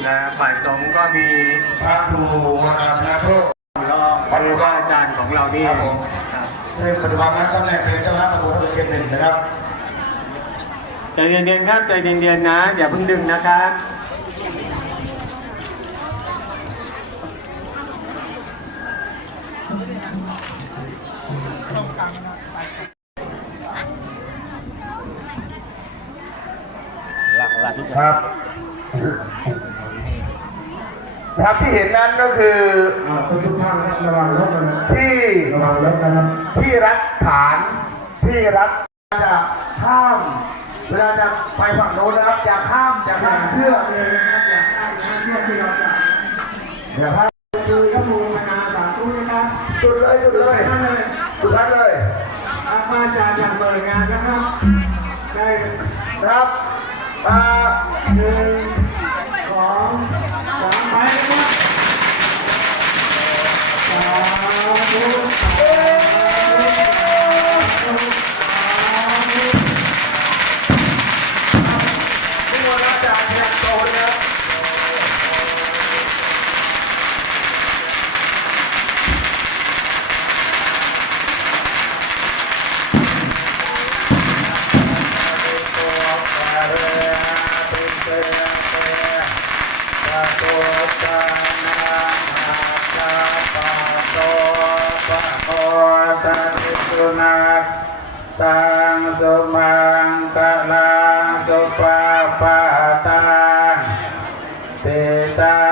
และฝ่ายสงฆ์ก็มีพระครูวรการชนะโชครองครูบาอาจารย์ของเรานี่ครับผมครับซึ่งปัจจุบันนั้นตำแหน่งเป็นเจ้าหน้าที่ตำรวจตำรวจเขตหนึ่งนะครับใจเย็นๆครับใจเย็นๆนะอย่าเพิ่งดึงนะครับครับ ครับที่เห็นนั้นก็คือทุกทุกท่านระวังรถนะที่ระวังรถนะครับที่รักฐานที่รักจะข้ามเวลาจะไปฝั่งโน้นนะครับอย่าข้ามอย่าข้ามเชือกเลยนะครับอย่าข้ามเชือกที่เราจะอย่าข้ามคือยกมือพนาสาธุนะครับจุดเลยจุดเลยนั่นเลยจุดนั้นเลยอามาจารย์จะเปิดงานนะครับได้ครับอ่าหนึ่ง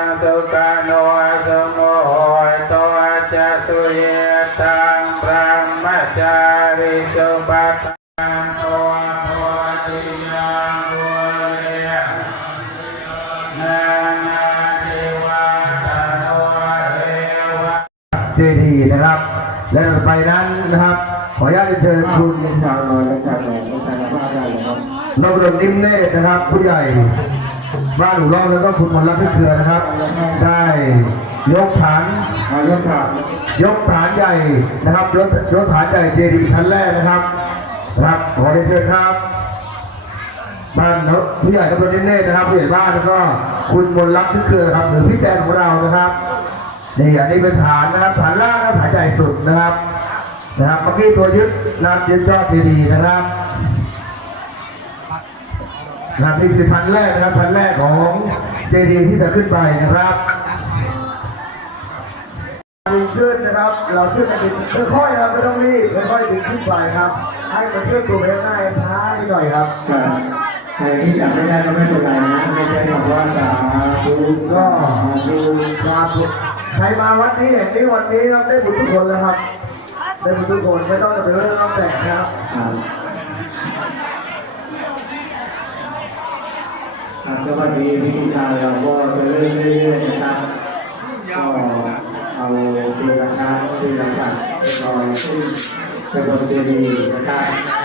งสุกโนสุโมยตัวจะสุเยตังพระมจาริสุปตังโตโทติยังวุเรนานาทิวาตโนเรวะเจดีย์นะครับ และต่อไปนั้นนะครับ ขออนุญาตเรียนเชิญคุณชาวน้อยและชาวหนองและชาวบ้านได้เลยครับนพดลนิ่มเนตรนะครับ ผู้ใหญ่ บ้านหนูร่องแล้วก็คุณมนต์รักเครือนะครับ ได้ยกฐานยกขาดยกฐานใหญ่นะครับยกยกฐานใหญ่เจดีย์ชั้นแรกนะครับครับขอเรียนเชิญครับบ้านผู้ใหญ่ตำบลนิ่มเนตรนะครับผู้ใหญ่บ้านแล้วก็คุณมนต์รักเครือครับหรือพี่แตนของเรานะครับนี่อันนี้เป็นฐานนะครับฐานล่างนะครับฐานใหญ่สุดนะครับนะครับเมื่อกี้ตัวยึดนับยึดยอดเจดีย์นะครับ นะครับนี่คือชั้นแรกนะครับชั้นแรกของเจดีย์ที่จะขึ้นไปนะครับดึงขึ้นนะครับ เราขึ้นไปดึงค่อยๆนะครับไม่ต้องรีบค่อยๆดึงขึ้นไปครับ ให้มันเคลื่อนตัวไปข้างหน้าช้าหน่อยครับใครที่จำไม่ได้ก็ไม่เป็นไรนะไม่ใช่คำว่าสาธุก็ก็ดูความบุญใครมาวัดนี้แห่งนี้วันนี้ครับได้บุญทุกคนแล้วครับได้บุญทุกคนไม่ต้องจะเป็นเรื่องต้องแต่งนะครับ ครับครับสวัสดีพิธีการเราก็จะเรื่อยๆนะครับก็เอาทีละครั้งทีละครั้งลอยขึ้นไปบนเจดีย์นะครับ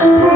Bye.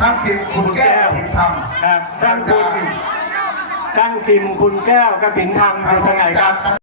ทั้งทีมคุณแก้วพิมพ์ธรรมครับช่างทีมทั้งทีมคุณแก้วกระถิ่พ์ธรรมอยู่ตรงไหนครับ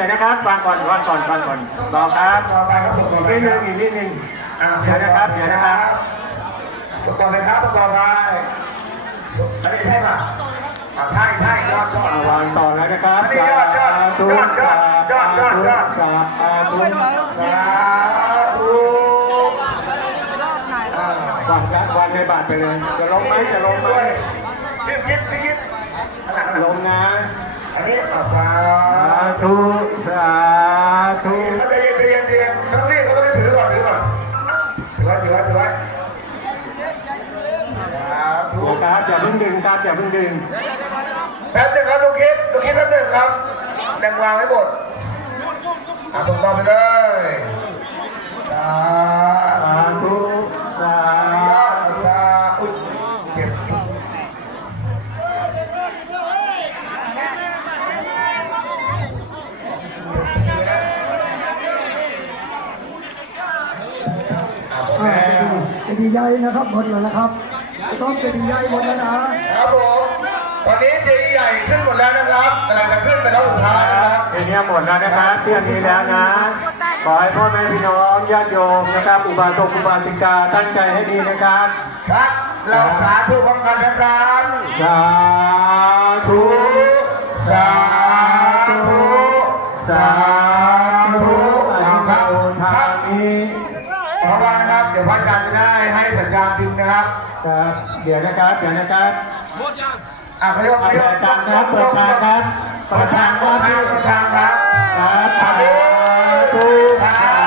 ดี๋ยวนะครับเดี๋ยวนะครับฟังก่อนฟังก่อนฟังก่อนรอครับต่อไปครับส่งต่อไปนิดคนึรังบอีกนิดนึงอ่าเดี๋ยวนะครับเดี๋ยวนะครับส่งต่อไปครับส่งต่อไปอันนี้ใช่ป่ะอ่าใช่ใช่ยอดยอดวางต่อแล้วนะครับอันนี้ยอดยอดยอดยอดยอดยอดยอดสาธุสาธุอ่าวันละวันในบาทไปเลยจะลงไหมจะลงไหมด้วยรีบคิดรีบคิดขนาดนั้นลงนะ อันนี้อาสาธุสาธุเรียนเรียนเรียนต้องรีบก็ต้องถือก่อนถือก่อนถือไว้ถือไว้ถือไว้สาธุครับอย่าเพิ่งดึงครับอย่าเพิ่งดึงแป๊บนึงครับลูกคิดลูกคิดแป๊บนึงครับยังวางไว้หมดอะส่งต่อไปเลยสาธุ อะหมดแล้วเป็นดีใหญ่นะครับหมดแล้วนะครับต้องเป็นดีใหญ่หมดแล้วนะครับผมตอนนี้เจดีย์ใหญ่ขึ้นหมดแล้วนะครับกำลังจะขึ้นไปแล้วสุดท้ายนะครับทีนี้หมดแล้วนะครับเที่ยงนี้แล้วนะ ขอให้พ่อแม่พี่น้องญาติโยมนะครับอุบาสกอุบาสิกาตั้งใจให้ดีนะครับ ครับ เราสาธุพร้อมกันนะครับสาธุสาธุสาธุ นะครับครับ เดี๋ยวนะครับเดี๋ยวนะครับอะเขาเรียกว่าเปิดทางครับเปิดทางครับเปิดทางครับเปิดทางครับครับสาธุสาธุ